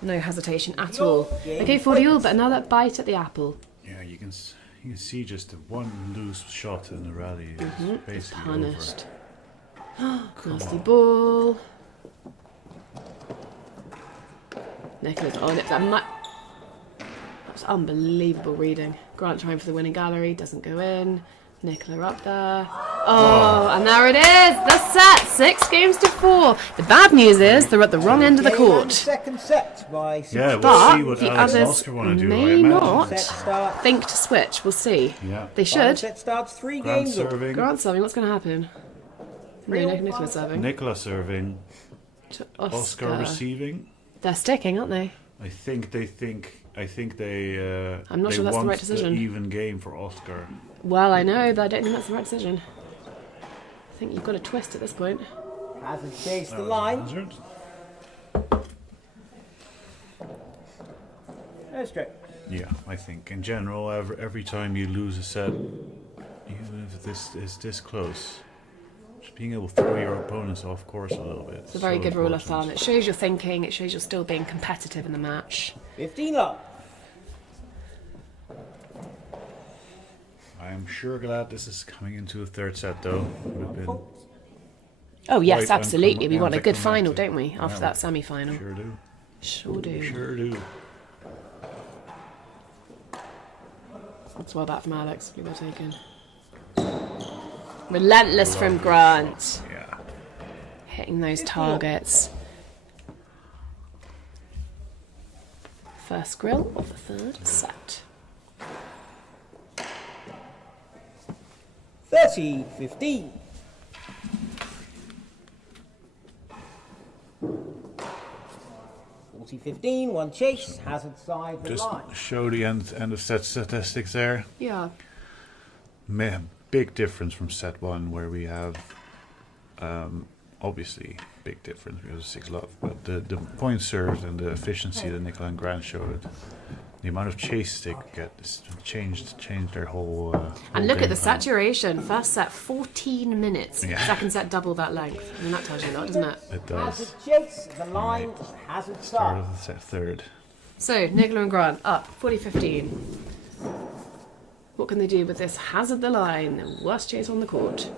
No hesitation at all. Okay, 40 all, but another bite at the apple. Yeah, you can see just the one loose shot in the rally is basically Punished. Nasty ball. Nicola's on it. That was unbelievable reading. Grant trying for the winning gallery, doesn't go in. Nicola up there. Oh, and there it is. The set. 6 games to 4. The bad news is they're at the wrong end of the Game and court. second set by 6. Yeah, we'll But see what the Alex and others Oscar want to do. I may imagine. not Set start. think to switch. We'll see. Yeah. They Final should. set starts 3 Grant games. Up. serving. Grant serving. What's going to happen? No, Nicola serving. Nicola serving. To Oscar receiving. They're sticking, aren't they? I think they. I'm not they sure that's the want right decision. Even game for Oscar. Well, I know, but I don't think that's the right decision. I think you've got a twist at this point. Hasn't chased the That was a line. hazard. No straight. Yeah, I think in general, every time you lose a set, even if this is this close, just being able to throw your opponents off course a little bit. It's a very good rule of thumb. It shows you're thinking, it shows you're still being competitive in the match. 15 love. I'm sure glad this is coming into a third set, though. We've been Oh, yes, quite absolutely. We want a good final, anticlimactic. don't we, after Yeah, that semi-final? Sure do. Sure do. Sure do. That's well back from Alex. Blue ball taken. Relentless from Grant. Yeah. Hitting those targets. First grill of the third set. 30, 15. Forty 15, 1 chase, hazard side, the Just line. show the end of set statistics there. Yeah. Man, big difference from set 1, where we have obviously big difference because of 6 love, but the points served and the efficiency that Nicola and Grant showed, the amount of chases they could get changed their whole. And whole look at game the plan. saturation. First set, 14 minutes. Yeah. Second set, double that length. I mean, that tells you a lot, doesn't it? It does. Hazard chase, the line, hazard Start side. of the set third. So, Nicola and Grant up 40-15. What can they do with this hazard the line? The worst chase on the court.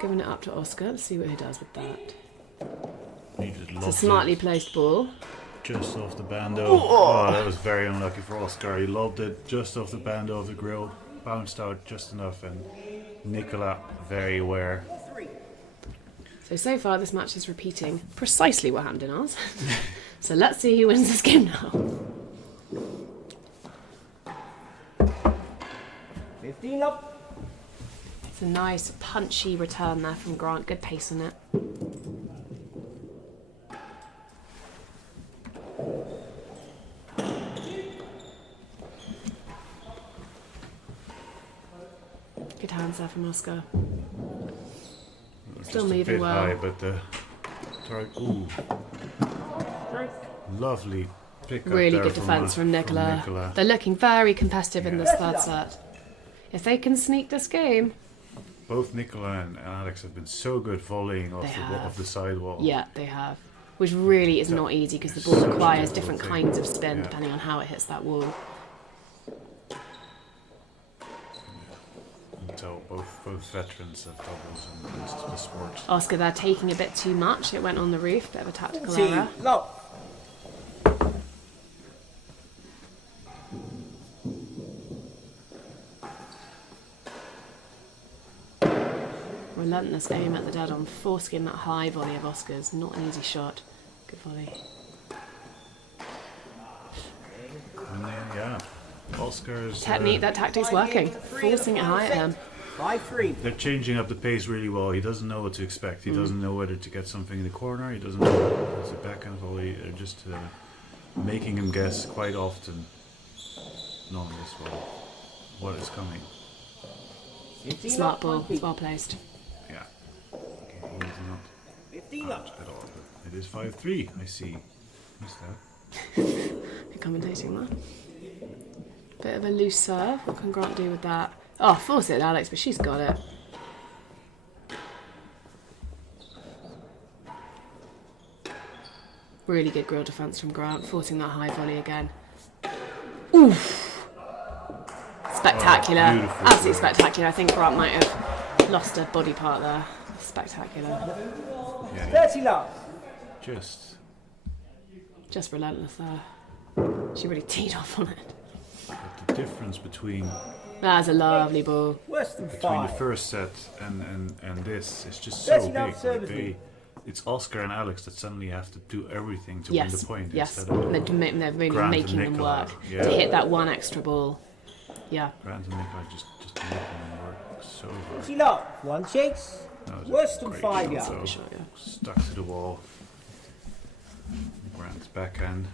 Giving it up to Oscar. Let's see what he does with that. He just It's a lobbed smartly it placed ball. just off the bando. Oh, that was very unlucky for Oscar. He lobbed it just off the bando of the grill, bounced out just enough, and Nicola very aware. So far this match is repeating precisely what happened in ours. So let's see who wins this game now. 15 up. It's a nice punchy return there from Grant. Good pace on it. Good hands there from Oscar. Still Just moving a bit well. high, but the target. Ooh, lovely pick up Really there good defence from Nicola. Nicola. They're looking very competitive in this Yeah. third set. If they can sneak this game, Both Nicola and Alex have been so good volleying off They have. of the sidewall. yeah, they have. Which really is not easy because the ball Such a requires difficult different thing. kinds of spin Yeah. depending on how it hits that wall. So both veterans of doubles and the sport. Oscar there taking a bit too much. It went on the roof, bit of a tactical 14 error. low. Relentless aim at the dead on, forcing that high volley of Oscar's. Not an easy shot. Good volley. And then, yeah, Oscar's Technique, that tactic's working. Forcing it high at him. 5-3. They're changing up the pace really well. He doesn't know what to expect. He doesn't know whether to get something in the corner. He doesn't know whether it's a backhand volley. They're just making him guess quite often. Knowing this what is coming. 15 Smart up, ball, 20. well placed. Yeah. Okay, he's not 15 out up. at all. But it is 5-3. I see. Who's that? Good commentating there. Bit of a loose serve. What can Grant do with that? Oh, force it, Alex, but she's got it. Really good grill defence from Grant, forcing that high volley again. Oof! Spectacular. Oh, beautiful Absolutely serve. spectacular. I think Grant might have lost a body part there. Spectacular. Yeah, 30 low. Just relentless there. She really teed off on it. but the difference between That's a lovely ball. Worse than the 5. first set and this is just so 30 big. love Like service. it's Oscar and Alex that suddenly have to do everything to win Yes, the point. yes. Instead of They're really Grant and making them Nicola. work Yeah. to hit that one extra ball. Yeah. Grant and Nicola just making them work so hard. 40 low. One chase. That was a Worse than great 5 shot, yards. though. Shot, yeah. Stuck to the wall. Grant's backhand.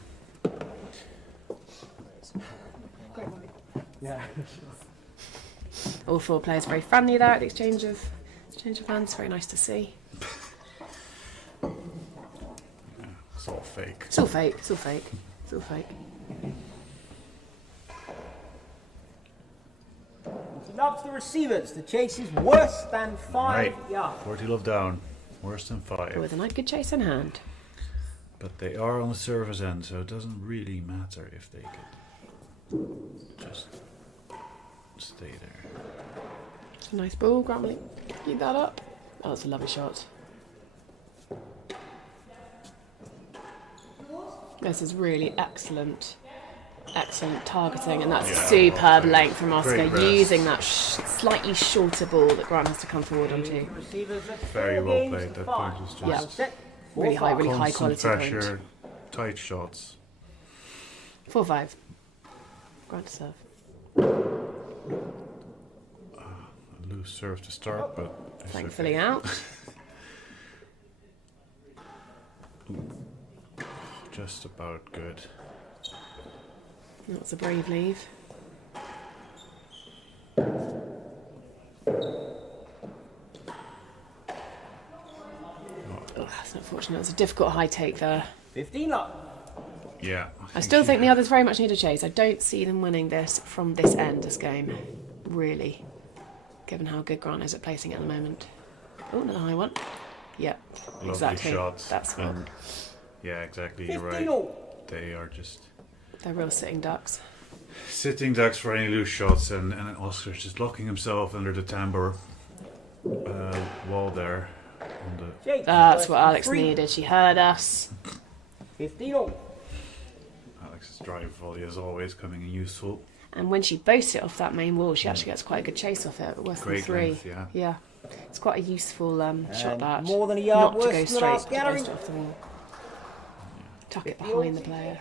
Yeah. All four players very friendly there at the exchange of hands. Very nice to see. It's all fake. It's all fake. It's all fake. It's all fake. Love to the receivers. The chase is worse than 5 Right. yards. 40 love down. Worse than 5. With a nice good chase in hand. But they are on the service end, so it doesn't really matter if they could just stay there. It's a nice ball. Grant will keep that up. Oh, that's a lovely shot. This is really excellent targeting, and that's Yeah. superb length from Oscar, Great press. using that slightly shorter ball that Grant has to come forward onto. Receivers at Very 4 well games played. to That 5. point was Yeah. just Set. Really high, really high constant quality pressure, point. tight shots. 4-5. Grant to serve. A loose serve to start, but it's Thankfully okay. out. Just about good. That's a brave leave. Oh, that's unfortunate. It was a difficult high take there. 15 up. Yeah. I still she- think the others very much need a chase. I don't see them winning this from this end, this game. Really. Given how good Grant is at placing at the moment. Oh, another high one. Yep, Lovely exactly. shots. That's what. And yeah, exactly. You're 15 right. all. They are just They're real sitting ducks. sitting ducks for any loose shots, and Oscar's just locking himself under the tambour wall there. On the Chase. That's Worse what than Alex 3. needed. She heard us. 15 all. Alex's drive volley is always coming in useful. And when she boasts it off that main wall, she actually gets quite a good chase off it. Worse than Great 3. length, yeah. Yeah. It's quite a useful shot that. More than a yard not to worse go than the straight, last but gallery. to off the wall. Tuck it behind the player.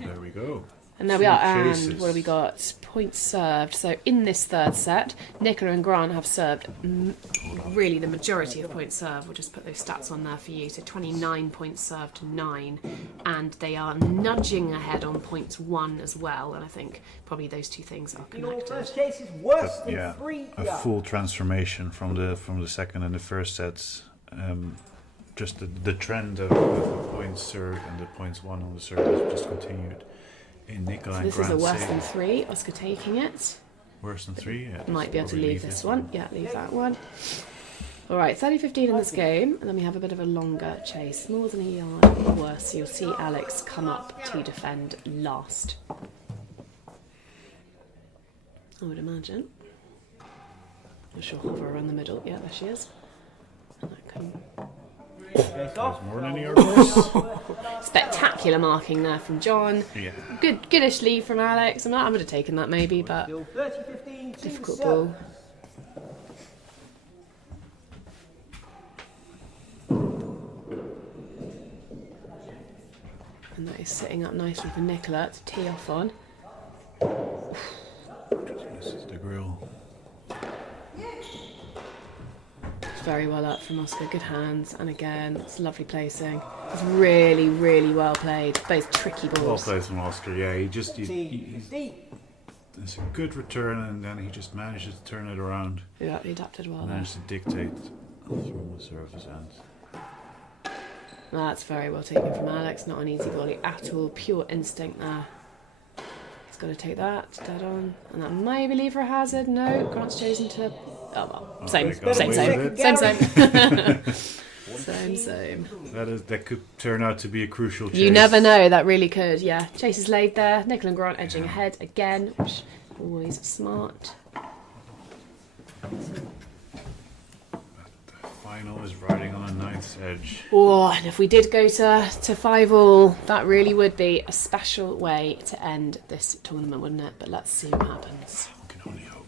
There we go. And there we are, Chases. and what have we got? Points served. So in this third set, Nicola and Grant have served really the majority of the points served. We'll just put those stats on there for you. So 29 points served to 9, and they are nudging ahead on points 1 as well. And I think probably those two things are Your connected. first chase is worse than Yeah, 3 a yards. full transformation from the second and the first sets. Just the trend of the points served and the points won on the serve has just continued in Nicola and This is a Grant's worse save. than 3. Oscar taking it. Worse than 3, yeah. Might be able to Probably leave this one. Yeah, leave that one. All right, 30-15 in this game, and then we have a bit of a longer chase, more than a yard worse. So you'll see Alex come up to defend last. I would imagine. She'll hover around the middle. Yeah, there she is. And that can... Chase off. More than a yard worse. Spectacular marking there from John. Yeah. Goodish lead from Alex. I would have taken that maybe, but Still 30-15 to difficult serve. ball. And that is sitting up nicely for Nicola to tee off on. This is the grill. Very well up from Oscar, good hands, and again, it's lovely placing. It's really, really well played. Both tricky Well balls. played from Oscar, yeah. He just, 15. it's a good return, and then he just manages to turn it around. Yeah, he adapted well there. Managed to dictate from the surface end. That's very well taken from Alex. Not an easy volley at all. Pure instinct there. He's got to take that dead on, and that maybe leave for a hazard. No, Grant's chosen to. Oh well, same. they got away with it. Same. That could turn out to be a crucial chase. You never know. That really could. Yeah, chase is laid there. Nicola and Grant edging ahead again, which always smart. The final is riding on a ninth edge. Oh, and if we did go to 5-all, that really would be a special way to end this tournament, wouldn't it? But let's see what happens. We can only hope.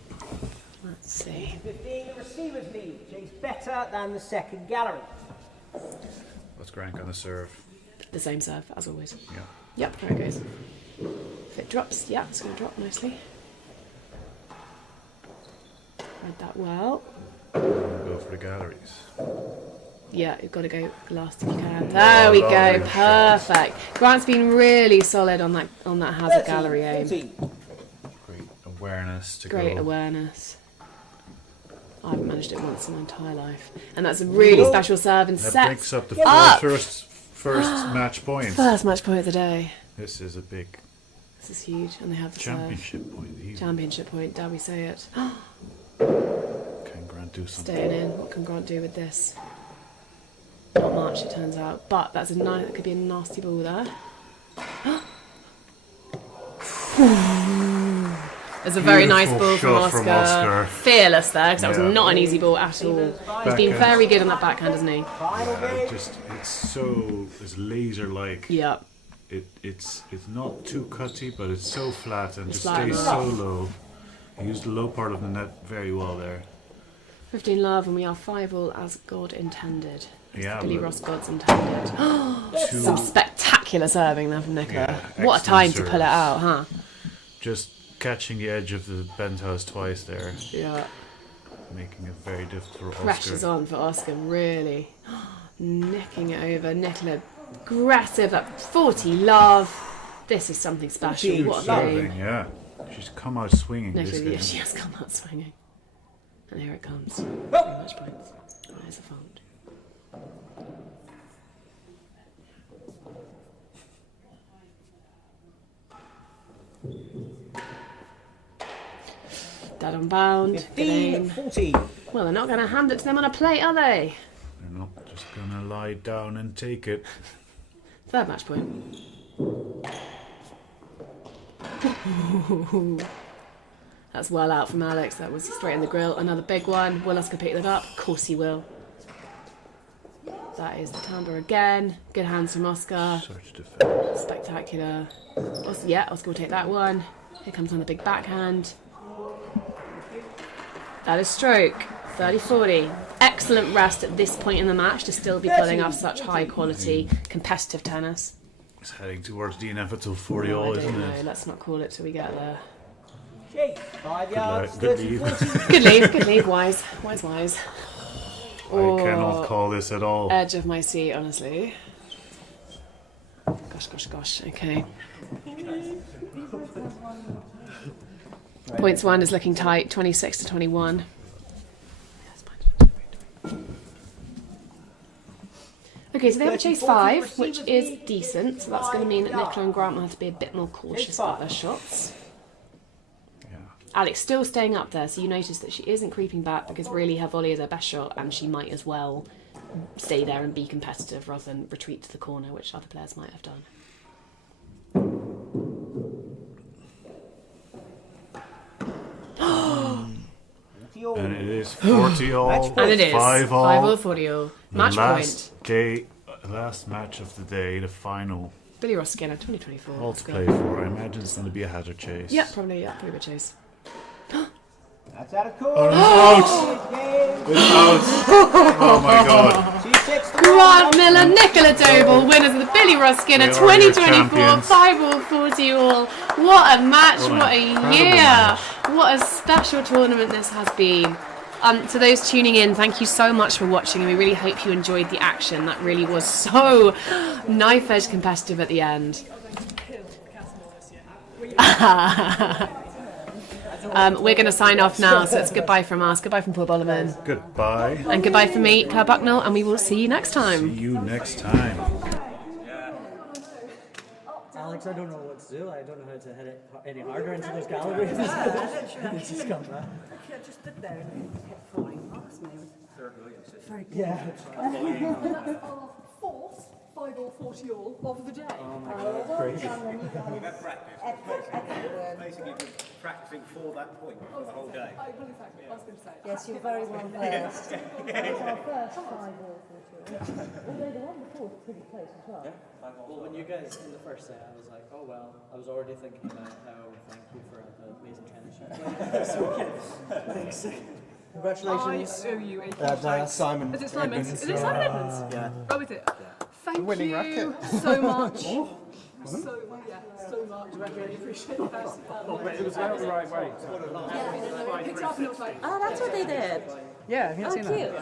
Let's see. 15, the receiver's lead. Chase better than the second gallery. What's Grant gonna serve? The same serve, as always. Yeah. Yep, there it goes. If it drops, yeah, it's going to drop nicely. Read that well. Go for the galleries. Yeah, you've got to go last if you can. There we go, lovely shot. perfect. Grant's been really solid on that hazard gallery aim. 14. Great awareness to Great go. awareness. I haven't managed it once in my entire life. And that's a really special serve in That sets. brings up the Up. first match point. First match point of the day. This is a big This is huge. And they have the championship point. serve. Championship point, dare we say it. Can Grant do something? Staying in. What can Grant do with this? Not much, it turns out. But that's a nice. That could be a nasty ball there. There's a very nice Beautiful ball shot from from Oscar. Oscar. Fearless there, because that was Yeah. not an easy ball at all. He's been Backhand. very good on that backhand, hasn't he? Final game. It's laser like. Yeah. It's not too cutty, but it's so flat and It's just flat stays enough. so low. He used the low part of the net very well there. 15 love, and we are 5-all as God intended. Yeah, Billy but Ross God's intended. two- Some spectacular serving there from Nicola. Yeah, What a time excellent to pull it serves. out, huh? just catching the edge of the bent house twice there, Yeah. making it very difficult for Pressure's Oscar. on for Oscar, really. Nicking it over. Nicola, aggressive at 40 love. This is something special. 14 What a Serving, game. yeah. She's come out swinging this Nicola, game. yeah, she has come out swinging. And here it comes. 3 match points. There's a fault. Dead on bound. Good 15, aim. 14. Well, they're not going to hand it to them on a plate, are they? They're not just gonna lie down and take it. Third match point. That's well out from Alex. That was straight in the grill. Another big one. Will Oscar pick that up? Of course he will. That is the timbre again. Good hands from Oscar. Search defense. Spectacular. Yeah, Oscar will take that one. Here comes on the big backhand. That is stroke. 30-40. Excellent rest at this point in the match to still be pulling off such high quality competitive tennis. It's heading towards the inevitable 40 all, isn't it? Let's not call it till we get there. Jake, 5 yards, Good 30, leave. 40. Good leave. Wise. I cannot call this at all. Edge of my seat, honestly. Gosh. Okay. Points one is looking tight. 26-21. Okay, so they have a chase 5, which is decent. So that's going to mean that Nicola and Grant will have to be a bit more cautious about their shots. Yeah. Alex still staying up there, so you notice that she isn't creeping back because really her volley is her best shot, and she might as well stay there and be competitive rather than retreat to the corner, which other players might have done. And it is 40 all. And it is 5 all. 5 all, 40 all. Match point. Last match of the day, the final. Billy Ross Skinner, 2024. All Let's to go. play for. I imagine it's going to be a hazard chase. Yeah, probably a chase. That's out of course. Oh, it's out. Oh my god. 2-6 to Grant Miller, Nicola Doble, winners of the Billy Ross Skinner They are your 2024 champions. 5 all, 40 all. What a match, What an what a incredible year. match. What a special tournament this has been. To those tuning in, thank you so much for watching, and we really hope you enjoyed the action. That really was so knife-edge competitive at the end. We're going to sign off now, so it's goodbye from us, goodbye from Paul Bollerman, Goodbye. and goodbye from me, Claire Bucknell, and we will see you next time. See you next time. Alex, I don't know what to do. I don't know how to hit it any harder into those galleries. It's just come back. I just stood there and it kept falling past me. Very good. Yeah. And that's our fourth 5 all 40 all of the day. Oh my god, that's crazy. Basically, been practicing for that point for the whole day. Well, exactly. I was going to say. Yes, you're very well versed. That was our first 5 all for sure. Although the one before was pretty close as well. Well, when you guys in the first set, I was like, oh well. I was already thinking about how I would thank you for the amazing tennis show. Thanks. Congratulations. I owe you a Simon. Is it Simon? Is it Simon Edmonds? Yeah. Oh, is it? Thank you so much. So much. I really appreciate that. It was out the right way. I picked up and it was like, Oh, that's what they did. Yeah, have you Oh, seen cute.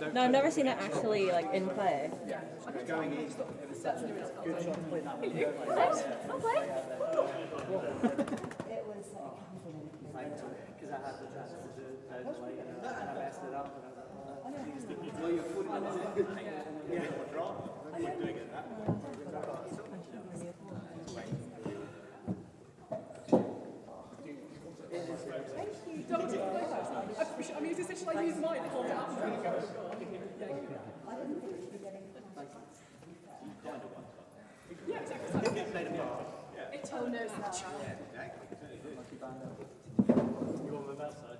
that? No, I've never seen it actually like in play. Because I had the chance to do it, and I messed it up. And I was like, well, you're putting it I mean, is this, should I use mine to hold it up? Yeah, exactly. It told no match. You on the best side?